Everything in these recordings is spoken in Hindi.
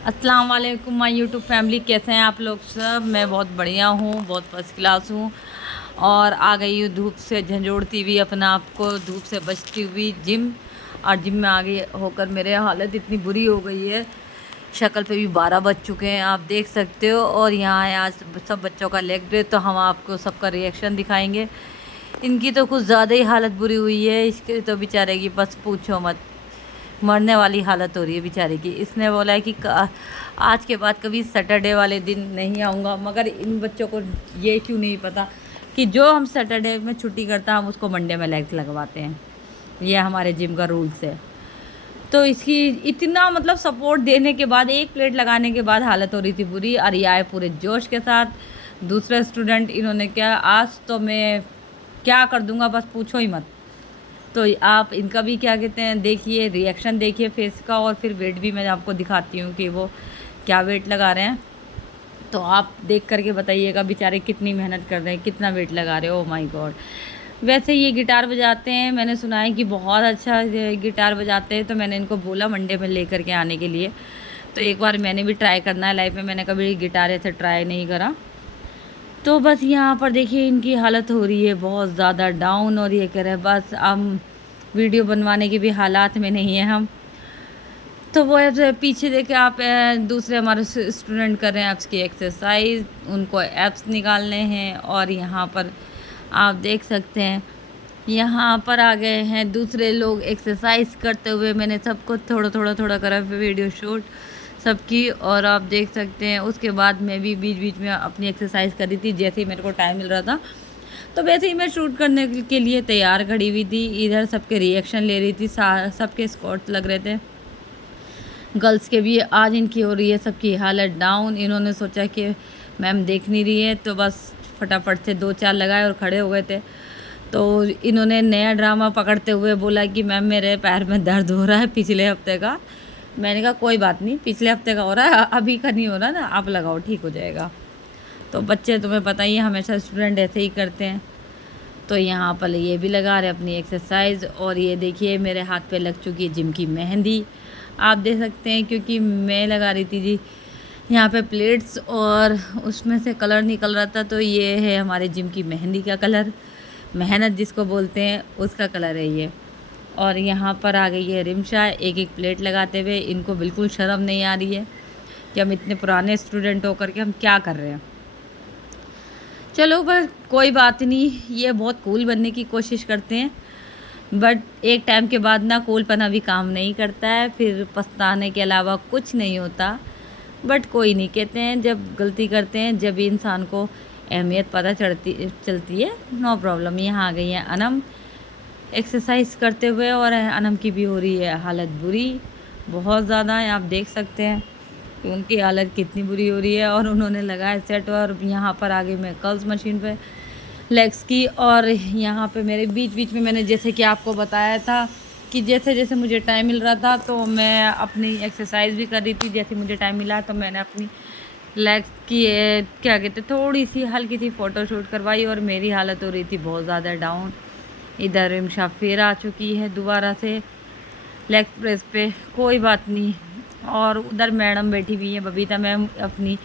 अस्सलाम वालेकुम माय यूट्यूब फैमिली, कैसे हैं आप लोग सब। मैं बहुत बढ़िया हूँ, बहुत फर्स्ट क्लास हूँ। और आ गई हूँ धूप से झंझोड़ती हुई, अपना आप को धूप से बचती हुई जिम। और जिम में आगे होकर मेरे हालत इतनी बुरी हो गई है, शक्ल पे भी 12 बज चुके हैं, आप देख सकते हो। और यहाँ है आज सब बच्चों का लेग डे, तो हम आपको सबका रिएक्शन दिखाएंगे। इनकी तो कुछ ज़्यादा ही हालत बुरी हुई है, इसके तो बेचारे की बस पूछो मत, मरने वाली हालत हो रही है बेचारे की। इसने बोला है कि आज के बाद कभी सैटरडे वाले दिन नहीं आऊँगा, मगर इन बच्चों को ये क्यों नहीं पता कि जो हम सैटरडे में छुट्टी करता हम उसको मंडे में लेग लगवाते हैं। ये हमारे जिम का रूल्स है। तो इसकी इतना मतलब सपोर्ट देने के बाद, एक प्लेट लगाने के बाद हालत हो रही थी बुरी। और ये आए पूरे जोश के साथ। दूसरे स्टूडेंट इन्होंने क्या, आज तो मैं क्या कर दूंगा बस पूछो ही मत। तो आप इनका भी क्या कहते हैं देखिए, रिएक्शन देखिए फेस का, और फिर वेट भी मैं आपको दिखाती हूँ कि वो क्या वेट लगा रहे हैं। तो आप देख करके बताइएगा बेचारे कितनी मेहनत कर रहे हैं, कितना वेट लगा रहे हो। Oh my God. वैसे ये गिटार बजाते हैं, मैंने सुना है कि बहुत अच्छा गिटार बजाते हैं, तो मैंने इनको बोला मंडे में लेकर के आने के लिए। तो एक बार मैंने भी ट्राई करना है लाइफ में, मैंने कभी गिटार ऐसे ट्राई नहीं करा। तो बस यहाँ पर देखिए इनकी हालत हो रही है बहुत ज़्यादा डाउन, और ये कह रहे हैं बस हम वीडियो बनवाने के भी हालात में नहीं है हम। तो वो ऐसे पीछे देखे आप दूसरे हमारे स्टूडेंट कर रहे हैं एप्स की एक्सरसाइज, उनको एप्स निकालने हैं। और यहाँ पर आप देख सकते हैं, यहाँ पर आ गए हैं दूसरे लोग एक्सरसाइज करते हुए। मैंने सबको थोड़ा करा वीडियो शूट सबकी, और आप देख सकते हैं उसके बाद मैं भी बीच बीच में अपनी एक्सरसाइज कर रही थी, जैसे ही मेरे को टाइम मिल रहा था। तो वैसे ही मैं शूट करने के लिए तैयार खड़ी हुई थी, इधर सबके रिएक्शन ले रही थी, सबके स्कॉट्स लग रहे थे। गर्ल्स के भी आज इनकी हो रही है सबकी हालत डाउन। इन्होंने सोचा कि मैम देख नहीं रही है, तो बस फटाफट से 2-4 लगाए और खड़े हो गए थे। तो इन्होंने नया ड्रामा पकड़ते हुए बोला कि मैम मेरे पैर में दर्द हो रहा है पिछले हफ्ते का। मैंने कहा कोई बात नहीं, पिछले हफ्ते का हो रहा है, अभी का नहीं हो रहा ना, आप लगाओ ठीक हो जाएगा। तो बच्चे तुम्हें पता ही है, हमेशा स्टूडेंट ऐसे ही करते हैं। तो यहाँ पर ये भी लगा रहे अपनी एक्सरसाइज। और ये देखिए मेरे हाथ पे लग चुकी है जिम की मेहंदी, आप देख सकते हैं, क्योंकि मैं लगा रही थी जी यहाँ पे प्लेट्स, और उसमें से कलर निकल रहा था। तो ये है हमारे जिम की मेहंदी का कलर, मेहनत जिसको बोलते हैं उसका कलर है ये। और यहाँ पर आ गई है रिमशा एक एक प्लेट लगाते हुए। इनको बिल्कुल शर्म नहीं आ रही है कि हम इतने पुराने स्टूडेंट होकर के हम क्या कर रहे हैं। चलो पर कोई बात नहीं, ये बहुत कूल बनने की कोशिश करते हैं, बट एक टाइम के बाद ना कूलपना भी काम नहीं करता है, फिर पछताने के अलावा कुछ नहीं होता। बट कोई नहीं, कहते हैं जब गलती करते हैं जब भी इंसान को अहमियत पता चलती है। No problem. यहाँ आ गई है अनम एक्सरसाइज करते हुए, और अनम की भी हो रही है हालत बुरी बहुत ज़्यादा है, आप देख सकते हैं कि उनकी हालत कितनी बुरी हो रही है। और उन्होंने लगाया सेट, और यहाँ पर आगे मैं कर्ल्स मशीन पे लेग्स की। और यहाँ पे मेरे बीच बीच में मैंने जैसे कि आपको बताया था कि जैसे जैसे मुझे टाइम मिल रहा था तो मैं अपनी एक्सरसाइज भी कर रही थी। जैसे मुझे टाइम मिला तो मैंने अपनी लेग्स की क्या कहते थोड़ी सी हल्की सी फ़ोटो शूट करवाई, और मेरी हालत हो रही थी बहुत ज़्यादा डाउन। इधर रिमशा फिर आ चुकी है दोबारा से लेग प्रेस पे, कोई बात नहीं। और उधर मैडम बैठी हुई है बबीता मैम, अपनी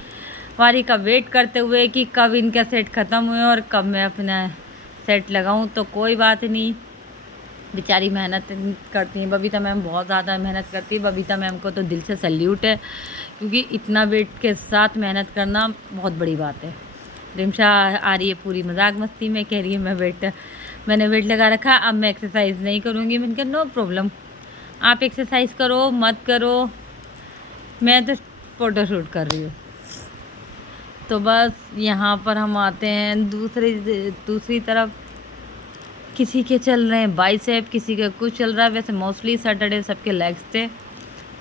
बारी का वेट करते हुए कि कब इनका सेट ख़त्म हुए और कब मैं अपना सेट लगाऊं। तो कोई बात नहीं, बेचारी मेहनत करती हैं बबीता मैम, बहुत ज़्यादा मेहनत करती है। बबीता मैम को तो दिल से सल्यूट है, क्योंकि इतना वेट के साथ मेहनत करना बहुत बड़ी बात है। रिमशा आ रही है पूरी मजाक मस्ती में, कह रही है मैंने वेट लगा रखा, अब मैं एक्सरसाइज नहीं करूँगी। मैंने कहा नो प्रॉब्लम, आप एक्सरसाइज करो मत करो, मैं तो फ़ोटो शूट कर रही हूँ। तो बस यहाँ पर हम आते हैं दूसरी तरफ। किसी के चल रहे हैं बाइसेप, किसी का कुछ चल रहा है। वैसे मोस्टली सैटरडे सबके लेग्स थे,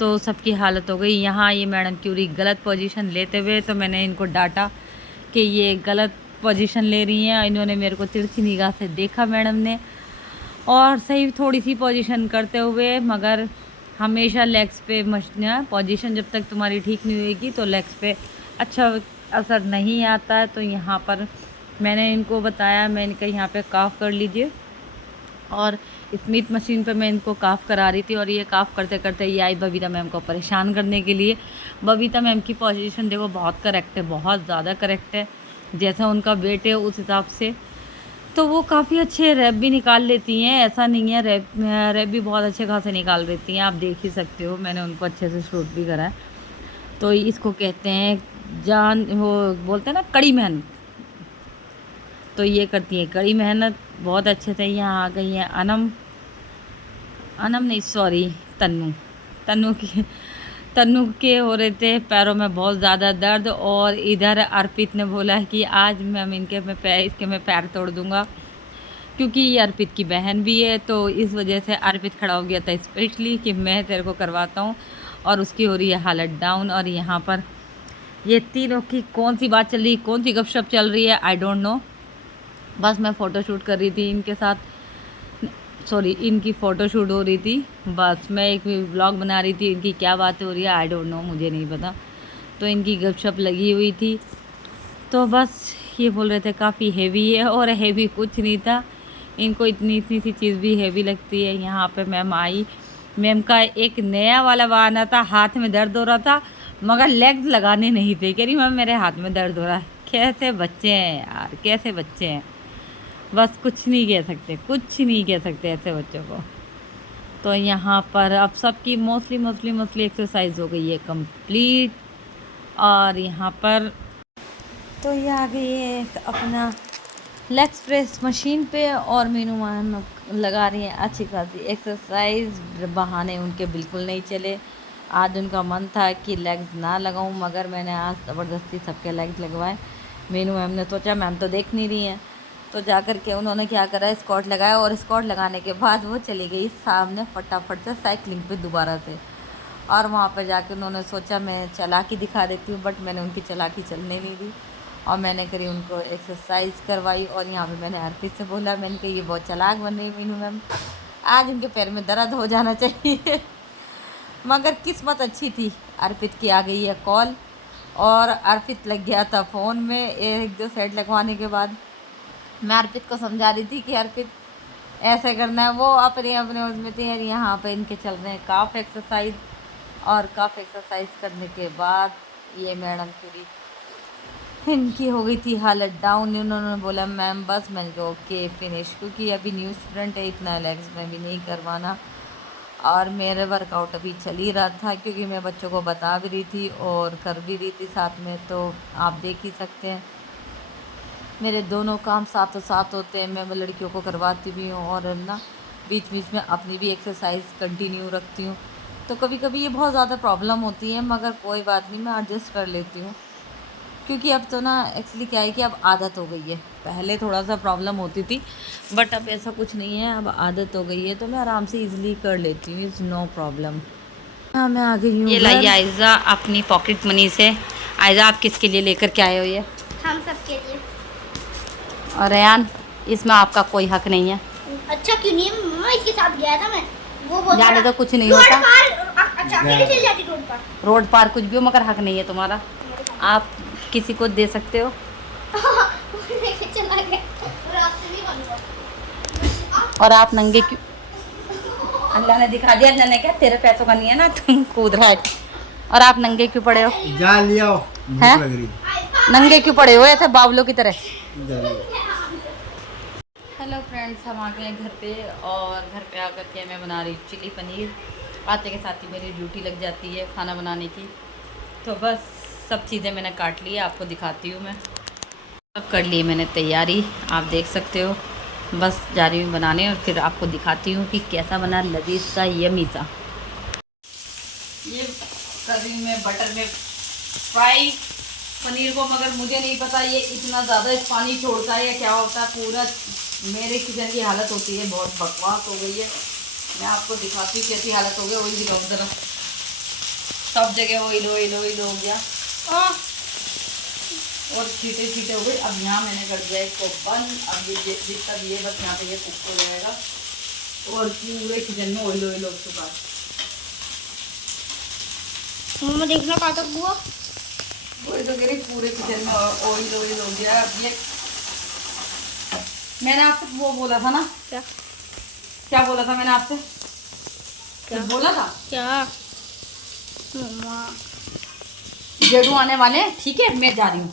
तो सबकी हालत हो गई। यहाँ ये मैडम क्यूरी गलत पोजीशन लेते हुए, तो मैंने इनको डांटा कि ये गलत पोजीशन ले रही हैं। इन्होंने मेरे को तिरछी निगाह से देखा मैडम ने, और सही थोड़ी सी पोजीशन करते हुए, मगर हमेशा लेग्स पे मचना पोजीशन जब तक तुम्हारी ठीक नहीं होगी तो लेग्स पे अच्छा असर नहीं आता है। तो यहाँ पर मैंने इनको बताया, मैंने कहा यहाँ पे काफ कर लीजिए, और स्मिथ मशीन पे मैं इनको काफ़ करा रही थी। और ये काफ़ करते करते ये आई बबीता मैम को परेशान करने के लिए, बबीता मैम की पोजीशन देखो बहुत करेक्ट है, बहुत ज़्यादा करेक्ट है, जैसा उनका वेट है उस हिसाब से। तो वो काफ़ी अच्छे रैप भी निकाल लेती हैं, ऐसा नहीं है, रैप भी बहुत अच्छे खासे निकाल देती हैं, आप देख ही सकते हो, मैंने उनको अच्छे से शूट भी करा है। तो इसको कहते हैं जान, वो बोलते हैं ना कड़ी मेहनत, तो ये करती है कड़ी मेहनत बहुत अच्छे से। यहाँ आ गई है अनम, अनम नहीं सॉरी तन्नू, तन्नू की, तन्नू के हो रहे थे पैरों में बहुत ज़्यादा दर्द, और इधर अर्पित ने बोला कि आज मैम इसके मैं पैर तोड़ दूँगा, क्योंकि ये अर्पित की बहन भी है, तो इस वजह से अर्पित खड़ा हो गया था स्पेशली कि मैं तेरे को करवाता हूँ, और उसकी हो रही है हालत डाउन। और यहाँ पर ये तीनों की कौन सी बात चल रही है, कौन सी गपशप चल रही है, आई डोंट नो। बस मैं फ़ोटो शूट कर रही थी इनके साथ, सॉरी इनकी फ़ोटो शूट हो रही थी, बस मैं एक व्लॉग बना रही थी, इनकी क्या बातें हो रही है आई डोंट नो, मुझे नहीं पता। तो इनकी गपशप लगी हुई थी, तो बस ये बोल रहे थे काफ़ी हेवी है, और हेवी कुछ नहीं था, इनको इतनी इतनी सी चीज़ भी हेवी लगती है। यहाँ पे मैम आई, मैम का एक नया वाला बहाना था, हाथ में दर्द हो रहा था मगर लेग्स लगाने नहीं थे, कह रही मैम मेरे हाथ में दर्द हो रहा है। कैसे बच्चे हैं यार, कैसे बच्चे हैं, बस कुछ नहीं कह सकते, कुछ नहीं कह सकते ऐसे बच्चों को। तो यहाँ पर अब सबकी मोस्टली एक्सरसाइज हो गई है कंप्लीट, और यहाँ पर तो ये आ गई है अपना लेग प्रेस मशीन पे, और मीनू मैम लगा रही हैं अच्छी खासी एक्सरसाइज, बहाने उनके बिल्कुल नहीं चले। आज उनका मन था कि लेग्स ना लगाऊं, मगर मैंने आज ज़बरदस्ती सबके लेग्स लगवाए। मीनू मैम ने सोचा मैम तो देख नहीं रही हैं, तो जा कर के उन्होंने क्या करा, स्कॉट लगाया, और स्कॉट लगाने के बाद वो चली गई सामने फटाफट से साइकिलिंग पे दोबारा से, और वहाँ पर जाकर उन्होंने सोचा मैं चालाकी दिखा देती हूँ, बट मैंने उनकी चालाकी चलने नहीं दी, और मैंने करी उनको एक्सरसाइज करवाई। और यहाँ पे मैंने अर्पित से बोला, मैंने कहा ये बहुत चालाक बन रही मीनू मैम, आज उनके पैर में दर्द हो जाना चाहिए। मगर किस्मत अच्छी थी, अर्पित की आ गई है कॉल, और अर्पित लग गया था फ़ोन में। एक दो सेट लगवाने के बाद मैं अर्पित को समझा रही थी कि अर्पित ऐसे करना है, वो अपने अपने उसमें थी। और यहाँ पे इनके चल रहे हैं काफ़ एक्सरसाइज, और काफ़ एक्सरसाइज करने के बाद ये मैडम पूरी इनकी हो गई थी हालत डाउन। उन्होंने बोला मैम बस, मैंने कहा ओके फिनिश, क्योंकि अभी न्यू स्टूडेंट है, इतना लेग्स में भी नहीं करवाना। और मेरे वर्कआउट अभी चल ही रहा था, क्योंकि मैं बच्चों को बता भी रही थी और कर भी रही थी साथ में, तो आप देख ही सकते हैं मेरे दोनों काम साथों साथ होते हैं। मैं लड़कियों को करवाती भी हूँ, और ना बीच बीच में अपनी भी एक्सरसाइज कंटिन्यू रखती हूँ। तो कभी कभी ये बहुत ज़्यादा प्रॉब्लम होती है, मगर कोई बात नहीं, मैं एडजस्ट कर लेती हूँ, क्योंकि अब तो ना एक्चुअली क्या है कि अब आदत हो गई है। पहले थोड़ा सा प्रॉब्लम होती थी, बट अब ऐसा कुछ नहीं है, अब आदत हो गई है, तो मैं आराम से इजीली कर लेती हूँ, इज़ नो प्रॉब्लम। हाँ मैं आ गई हूँ। ये लाइए आयज़ा अपनी पॉकेट मनी से। आयज़ा आप किसके लिए लेकर के आए हो ये? हम सब के लिए। और रेयान, इसमें आपका कोई हक नहीं है। अच्छा क्यों नहीं, मम्मा इसके साथ गया था मैं, वो बहुत जाने तो कुछ नहीं होता, अच्छा अकेले चली जाती रोड पर। रोड पार कुछ भी हो, मगर हक नहीं है तुम्हारा, आप किसी को दे सकते हो। लेके चला गया, रास्ते नहीं बंद हुआ। और आप नंगे क्यों, अल्लाह ने दिखा दिया, अल्लाह ने क्या तेरे पैसों का नहीं है ना, तुम कूद रहा है। और आप नंगे क्यों पड़े हो? जा लिया हैं? नंगे क्यों पड़े हो ऐसे बावलों की तरह? हेलो फ्रेंड्स, हम आ गए घर पे, और घर पे आकर के मैं बना रही चिली पनीर। आते के साथ ही मेरी ड्यूटी लग जाती है खाना बनाने की, तो बस सब चीज़ें मैंने काट ली, आपको दिखाती हूँ मैं। अब कर ली मैंने तैयारी, आप देख सकते हो, बस जा रही हूँ बनाने, और फिर आपको दिखाती हूँ कि कैसा बना लजीज सा यमी सा। ये कर रही हूँ मैं बटर में फ्राई पनीर को, मगर मुझे नहीं पता ये इतना ज़्यादा पानी छोड़ता है या क्या होता है। पूरा मेरे किचन की हालत होती है, बहुत बकवास हो गई है। मैं आपको दिखाती हूँ कैसी हालत हो गई, वही दिखाऊँ ज़रा। सब जगह ऑयल ऑयल ऑयल हो गया, और छीटे छीटे हो गए। अब यहाँ मैंने कर दिया इसको बंद। अब ये जितना भी है बस यहाँ पे ये कुक हो जाएगा, और पूरे किचन में ऑयल ऑयल हो चुका है। मम्मा देखना काटा हुआ, वही तो कह रही, पूरे किचन में ऑयल ऑयल हो गया। अब ये मैंने आपसे वो बोला था ना, क्या बोला था मैंने आपसे? क्या बोला था? क्या मम्मा जेडू आने वाले हैं, ठीक है, मैं जा रही हूँ।